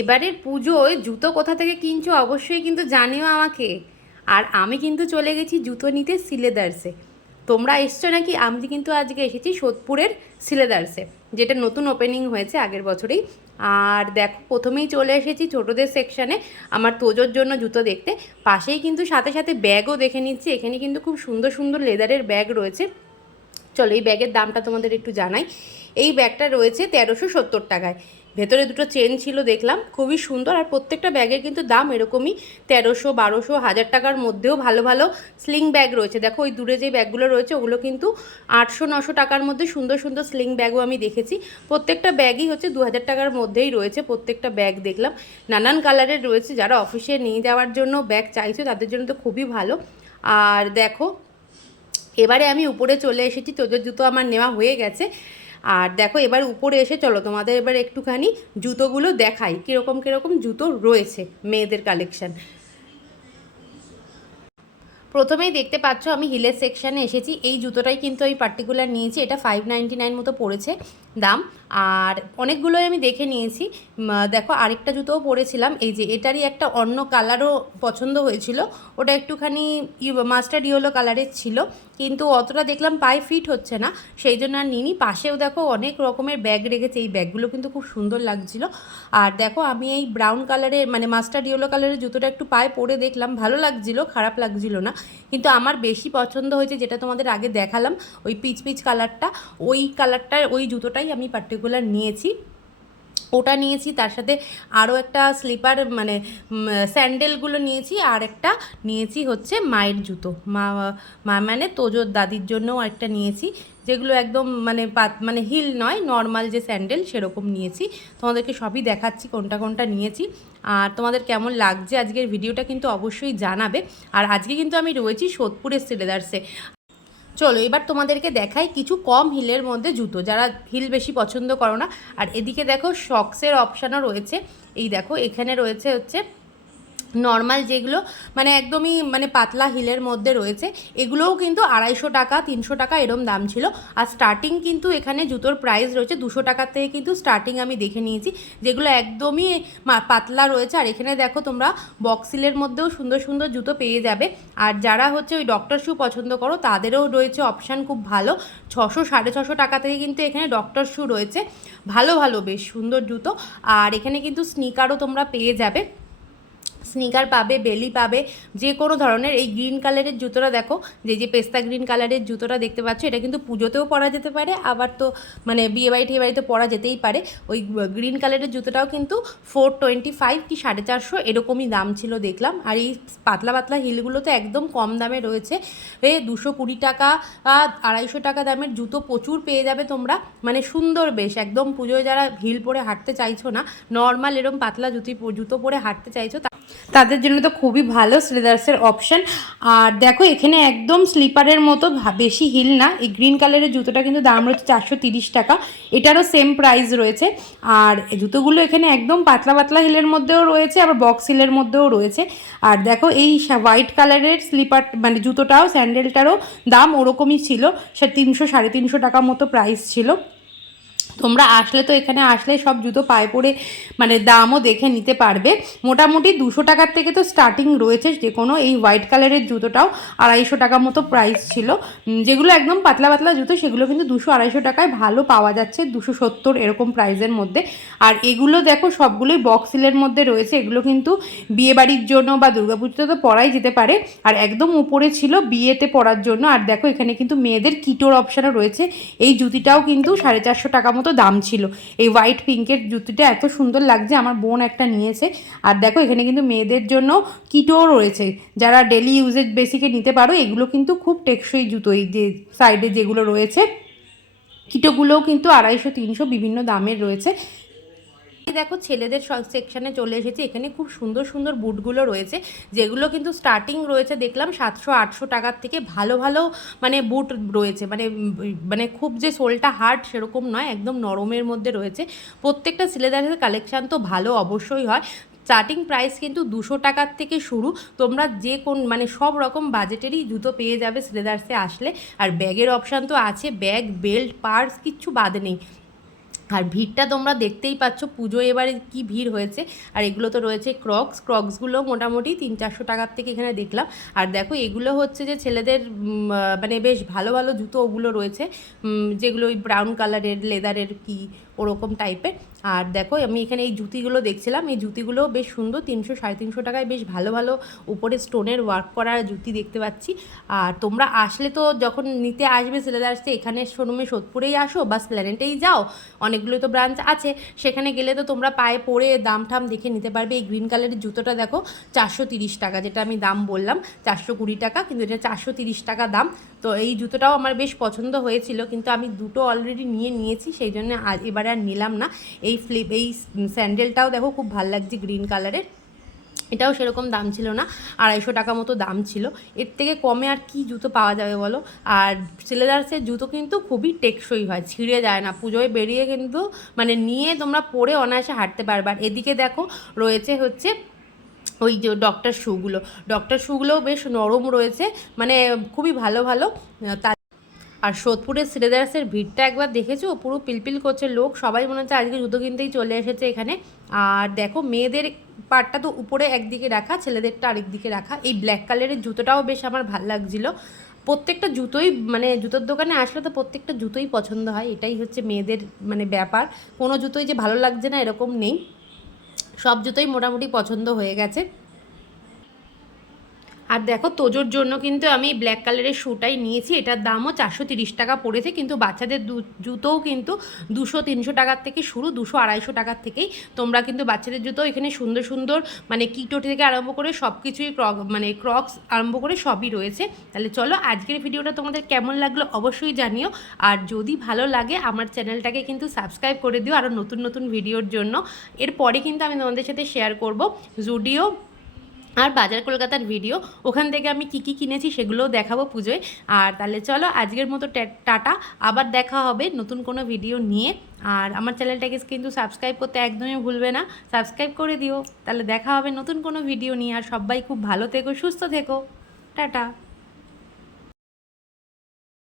এবারের পুজোয় জুতো কোথা থেকে কিনছো অবশ্যই কিন্তু জানিও আমাকে। আর আমি কিন্তু চলে গেছি জুতো নিতে সিলেদার্সে। তোমরা এসছো নাকি? আমি কিন্তু আজকে এসেছি সোদপুরের সিলেদার্সে, যেটা নতুন ওপেনিং হয়েছে আগের বছরেই। আর দেখো, প্রথমেই চলে এসেছি ছোটোদের সেকশানে আমার তোজোর জন্য জুতো দেখতে। পাশেই কিন্তু সাথে সাথে ব্যাগও দেখে নিচ্ছি। এখানে কিন্তু খুব সুন্দর সুন্দর লেদারের ব্যাগ রয়েছে। চলো এই ব্যাগের দামটা তোমাদের একটু জানাই। এই ব্যাগটা রয়েছে 1370 টাকায়। ভেতরে দুটো চেন ছিল দেখলাম, খুবই সুন্দর। আর প্রত্যেকটা ব্যাগের কিন্তু দাম এরকমই 1300, 1200, 1000 টাকার মধ্যেও ভালো ভালো স্লিং ব্যাগ রয়েছে। দেখো ওই দূরে যে ব্যাগগুলো রয়েছে ওগুলো কিন্তু 800, 900 টাকার মধ্যে সুন্দর সুন্দর স্লিং ব্যাগও আমি দেখেছি। প্রত্যেকটা ব্যাগই হচ্ছে 2000 টাকার মধ্যেই রয়েছে। প্রত্যেকটা ব্যাগ দেখলাম নানান কালারের রয়েছে। যারা অফিসে নিয়ে যাওয়ার জন্য ব্যাগ চাইছো তাদের জন্য তো খুবই ভালো। আর দেখো, এবারে আমি উপরে চলে এসেছি, তোজোর জুতো আমার নেওয়া হয়ে গেছে। আর দেখো এবার উপরে এসে চলো তোমাদের এবার একটুখানি জুতোগুলো দেখাই, কীরকম কীরকম জুতো রয়েছে মেয়েদের কালেকশান। প্রথমেই দেখতে পাচ্ছ আমি হিলের সেকশানে এসেছি। এই জুতোটাই কিন্তু আমি পার্টিকুলার নিয়েছি, এটা 599 মতো পড়েছে দাম। আর অনেকগুলোই আমি দেখে নিয়েছি। দেখো আরেকটা জুতোও পরেছিলাম, এই যে এটারই একটা অন্য কালারও পছন্দ হয়েছিল। ওটা একটুখানি মাস্টার্ড ইয়েলো কালারের ছিল, কিন্তু অতটা দেখলাম পায়ে ফিট হচ্ছে না, সেই জন্য আর নিইনি। পাশেও দেখো অনেক রকমের ব্যাগ রেখেছে, এই ব্যাগগুলো কিন্তু খুব সুন্দর লাগছিল। আর দেখো আমি এই ব্রাউন কালারের মানে মাস্টার্ড ইয়েলো কালারের জুতোটা একটু পায়ে পরে দেখলাম, ভালো লাগছিল, খারাপ লাগছিল না। কিন্তু আমার বেশি পছন্দ হয়েছে যেটা তোমাদের আগে দেখালাম, ওই পিচ পিচ কালারটা। ওই কালারটার ওই জুতোটাই আমি পার্টিকুলার নিয়েছি, ওটা নিয়েছি। তার সাথে আরও একটা স্লিপার মানে স্যান্ডেলগুলো নিয়েছি। আর একটা নিয়েছি হচ্ছে মায়ের জুতো, মা মানে তোজোর দাদির জন্যও একটা নিয়েছি, যেগুলো একদম মানে মানে হিল নয়, নর্মাল যে স্যান্ডেল সেরকম নিয়েছি। তোমাদেরকে সবই দেখাচ্ছি কোনটা কোনটা নিয়েছি। আর তোমাদের কেমন লাগছে আজকের ভিডিওটা কিন্তু অবশ্যই জানাবে। আর আজকে কিন্তু আমি রয়েছি সোদপুরের সিলেদার্সে। চলো এবার তোমাদেরকে দেখাই কিছু কম হিলের মধ্যে জুতো, যারা হিল বেশি পছন্দ করো না। আর এদিকে দেখো শক্সের অপশানও রয়েছে। এই দেখো এখানে রয়েছে হচ্ছে নর্মাল যেগুলো মানে একদমই মানে পাতলা হিলের মধ্যে রয়েছে, এগুলোও কিন্তু 250 টাকা, 300 টাকা এরম দাম ছিল। আর স্টার্টিং কিন্তু এখানে জুতোর প্রাইস রয়েছে 200 টাকার থেকে কিন্তু স্টার্টিং আমি দেখে নিয়েছি, যেগুলো একদমই পাতলা রয়েছে। আর এখানে দেখো তোমরা বক্সিলের মধ্যেও সুন্দর সুন্দর জুতো পেয়ে যাবে। আর যারা হচ্ছে ওই ডক্টর শ্যু পছন্দ করো তাদেরও রয়েছে অপশান খুব ভালো। 600, 650 টাকা থেকে কিন্তু এখানে ডক্টর শ্যু রয়েছে, ভালো ভালো বেশ সুন্দর জুতো। আর এখানে কিন্তু স্নিকারও তোমরা পেয়ে যাবে, স্নিকার পাবে, বেলি পাবে, যে কোনো ধরনের। এই গ্রিন কালারের জুতোটা দেখো, যে পেস্তা গ্রিন কালারের জুতোটা দেখতে পাচ্ছ, এটা কিন্তু পুজোতেও পরা যেতে পারে, আবার তো মানে বিয়েবাড়ি টিয়েবাড়িতে পরা যেতেই পারে। ওই গ্রিন কালারের জুতোটাও কিন্তু 425 কি 450 এরকমই দাম ছিল দেখলাম। আর এই পাতলা পাতলা হিলগুলো তো একদম কম দামে রয়েছে, 220 টাকা, 250 টাকা দামের জুতো প্রচুর পেয়ে যাবে তোমরা। মানে সুন্দর বেশ একদম পুজোয় যারা হিল পরে হাঁটতে চাইছো না, নর্মাল এরম পাতলা জুতো পরে হাঁটতে চাইছো, তাদের জন্য তো খুবই ভালো স্লিদার্সের অপশান। আর দেখো এখানে একদম স্লিপারের মতো বেশি হিল না, এই গ্রিন কালারের জুতোটা কিন্তু দাম রয়েছে 430 টাকা, এটারও সেম প্রাইস রয়েছে। আর জুতোগুলো এখানে একদম পাতলা পাতলা হিলের মধ্যেও রয়েছে, আবার বক্স হিলের মধ্যেও রয়েছে। আর দেখো এই হোয়াইট কালারের স্লিপার মানে জুতোটাও, স্যান্ডেলটারও দাম ওরকমই ছিল, সে 300, 350 টাকা মতো প্রাইস ছিল। তোমরা আসলে তো এখানে আসলে সব জুতো পায়ে পরে মানে দামও দেখে নিতে পারবে। মোটামুটি 200 টাকার থেকে তো স্টার্টিং রয়েছে যে কোনো। এই হোয়াইট কালারের জুতোটাও 250 টাকা মতো প্রাইস ছিল। যেগুলো একদম পাতলা পাতলা জুতো সেগুলো কিন্তু 200-250 টাকায় ভালো পাওয়া যাচ্ছে, 270 এরকম প্রাইসের মধ্যে। আর এগুলো দেখো সবগুলোই বক্সিলের মধ্যে রয়েছে, এগুলো কিন্তু বিয়েবাড়ির জন্য বা দুর্গাপুজোতে তো পরাই যেতে পারে। আর একদম উপরে ছিল বিয়েতে পরার জন্য। আর দেখো এখানে কিন্তু মেয়েদের কিটোর অপশানও রয়েছে। এই জুতিটাও কিন্তু 450 টাকা মতো দাম ছিল। এই হোয়াইট পিঙ্কের জুতিটা এত সুন্দর লাগছে, আমার বোন একটা নিয়েছে। আর দেখো এখানে কিন্তু মেয়েদের জন্য কিটোও রয়েছে, যারা ডেলি ইউজেজ বেসিকে নিতে পারো। এগুলো কিন্তু খুব টেকসই জুতো, এই যে সাইডে যেগুলো রয়েছে কিটোগুলোও কিন্তু 250-300 বিভিন্ন দামের রয়েছে। দেখো ছেলেদের সেকশানে চলে এসেছি, এখানে খুব সুন্দর সুন্দর বুটগুলো রয়েছে, যেগুলো কিন্তু স্টার্টিং রয়েছে দেখলাম 700-800 টাকার থেকে। ভালো ভালো মানে বুট রয়েছে, মানে মানে খুব যে সোলটা হার্ড সেরকম নয়, একদম নরমের মধ্যে রয়েছে। প্রত্যেকটা ছেলেদের কালেকশান তো ভালো অবশ্যই হয়। স্টার্টিং প্রাইস কিন্তু 200 টাকার থেকে শুরু। তোমরা যে কোন মানে সব রকম বাজেটেরই জুতো পেয়ে যাবে সিলেদার্সে আসলে। আর ব্যাগের অপশান তো আছে, ব্যাগ, বেল্ট, পার্স কিচ্ছু বাদ নেই। আর ভিড়টা তোমরা দেখতেই পাচ্ছ, পুজো এবারে কি ভিড় হয়েছে। আর এগুলো তো রয়েছে ক্রক্সগুলো মোটামুটি 300-400 টাকার থেকে এখানে দেখলাম। আর দেখো এগুলো হচ্ছে যে ছেলেদের মানে বেশ ভালো ভালো জুতো ওগুলো রয়েছে, যেগুলো ওই ব্রাউন কালারের লেদারের কি ওরকম টাইপের। আর দেখো আমি এখানে এই জুতিগুলো দেখছিলাম, এই জুতিগুলোও বেশ সুন্দর, 300-350 টাকায় বেশ ভালো ভালো উপরে স্টোনের ওয়ার্ক করা জুতি দেখতে পাচ্ছি। আর তোমরা আসলে তো যখন নিতে আসবে সিলেদার্সে, এখানে শোরুমে সোদপুরেই আসো বা স্প্ল্যানেটেই যাও, অনেকগুলো তো ব্রাঞ্চ আছে, সেখানে গেলে তো তোমরা পায়ে পরে দাম ঠাম দেখে নিতে পারবে। এই গ্রিন কালারের জুতোটা দেখো 430 টাকা, যেটা আমি দাম বললাম 420 টাকা, কিন্তু এটা 430 টাকা দাম। তো এই জুতোটাও আমার বেশ পছন্দ হয়েছিল, কিন্তু আমি দুটো অলরেডি নিয়েছি, সেই জন্য এবারে আর নিলাম না। এই স্যান্ডেলটাও দেখো খুব ভালো লাগছে গ্রিন কালারের, এটাও সেরকম দাম ছিল না, 250 টাকা মতো দাম ছিল। এর থেকে কমে আর কি জুতো পাওয়া যাবে বলো। আর সিলেদার্সের জুতো কিন্তু খুবই টেকসই হয়, ছিঁড়ে যায় না, পুজোয় বেরিয়ে কিন্তু মানে নিয়ে তোমরা পরে অনায়াসে হাঁটতে পারবে। আর এদিকে দেখো রয়েছে হচ্ছে ওই যে ডক্টর শুগুলোও বেশ নরম রয়েছে, মানে খুবই ভালো ভালো। আর সোদপুরের শ্রীদাসের ভিড়টা একবার দেখেছো, পুরো পিলপিল করছে লোক, সবাই মনে হচ্ছে আজকে জুতো কিনতেই চলে এসেছে এখানে। আর দেখো মেয়েদের পার্টটা তো উপরে একদিকে রাখা, ছেলেদেরটা আরেক দিকে রাখা। এই ব্ল্যাক কালারের জুতোটাও বেশ আমার ভাল লাগছিল। প্রত্যেকটা জুতোই মানে জুতোর দোকানে আসলে তো প্রত্যেকটা জুতোই পছন্দ হয়, এটাই হচ্ছে মেয়েদের মানে ব্যাপার। কোনো জুতোই যে ভালো লাগছে না এরকম নেই, সব জুতোই মোটামুটি পছন্দ হয়ে গেছে। আর দেখো তোজোর জন্য কিন্তু আমি ব্ল্যাক কালারের শ্যুটাই নিয়েছি, এটার দামও 430 টাকা পড়েছে, কিন্তু বাচ্চাদের জুতোও কিন্তু 200-300 টাকার থেকে শুরু, 200-250 টাকার থেকেই তোমরা কিন্তু বাচ্চাদের জুতো এখানে সুন্দর সুন্দর মানে কিটো থেকে আরম্ভ করে সব কিছুই মানে ক্রক্স আরম্ভ করে সবই রয়েছে। তাহলে চলো আজকের ভিডিওটা তোমাদের কেমন লাগলো অবশ্যই জানিও। আর যদি ভালো লাগে আমার চ্যানেলটাকে কিন্তু সাবস্ক্রাইব করে দিও আরও নতুন নতুন ভিডিওর জন্য। এরপরে কিন্তু আমি তোমাদের সাথে শেয়ার করব জুডিও আর বাজার কলকাতার ভিডিও, ওখান থেকে আমি কী কী কিনেছি সেগুলোও দেখাবো পুজোয়। আর তাহলে চলো আজকের মতো টাটা, আবার দেখা হবে নতুন কোনো ভিডিও নিয়ে। আর আমার চ্যানেলটাকে কিন্তু সাবস্ক্রাইব করতে একদমই ভুলবে না, সাবস্ক্রাইব করে দিও। তাহলে দেখা হবে নতুন কোনো ভিডিও নিয়ে। আর সবাই খুব ভালো থেকো, সুস্থ থেকো, টাটা।